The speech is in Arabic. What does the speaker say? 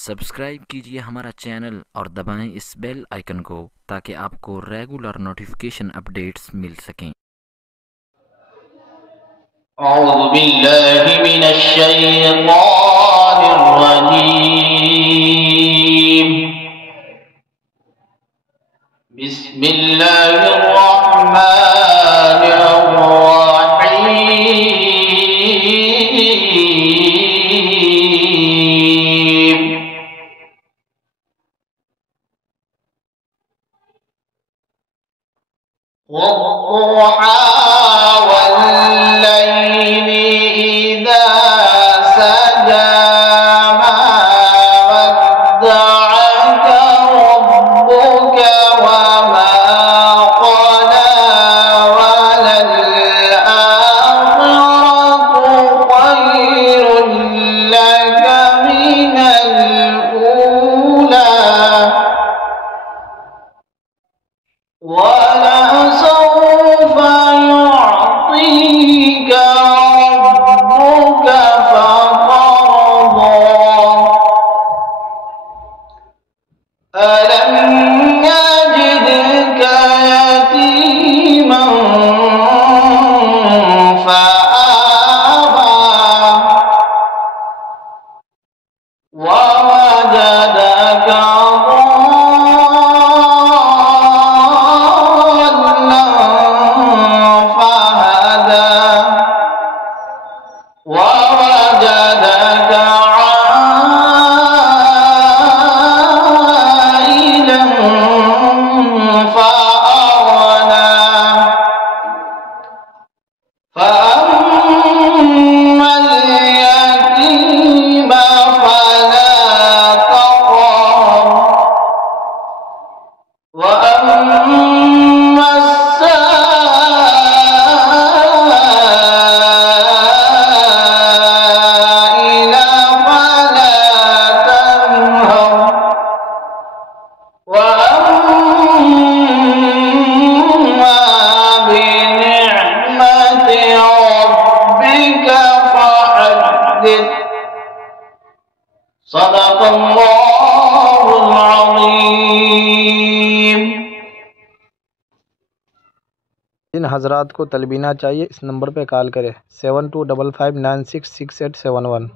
सब्सक्राइब कीजिए हमारा चैनल और दबाएं इस बेल आइकन को ताकि आपको रेगुलर नोटिफिकेशन अपडेट्स मिल सकें। अऊज़ु बिल्लाहि मिनश शैतानिर रजीम। बिस्मिल्लाहिर रहमानिर रहीम। वद्दुहा वल्लैलि इज़ा सजा मा वद्दअक रब्बुक वमा क़ला वलल आखिरतु खैरुन लक मिनल ऊला वलसौफ युअतीक रब्बुक फतरदा। अलम यजिदक यतीमन फआवा ववजदक ووجدك عائلا فأغنى فأما اليتيم فلا تقهر وأما السائل فلا تنهر وأما بنعمة ربك فحدث صدق الله العظيम। जिन हजरात को तलबीना चाहिए इस नंबर पर कॉल करें 7255966871।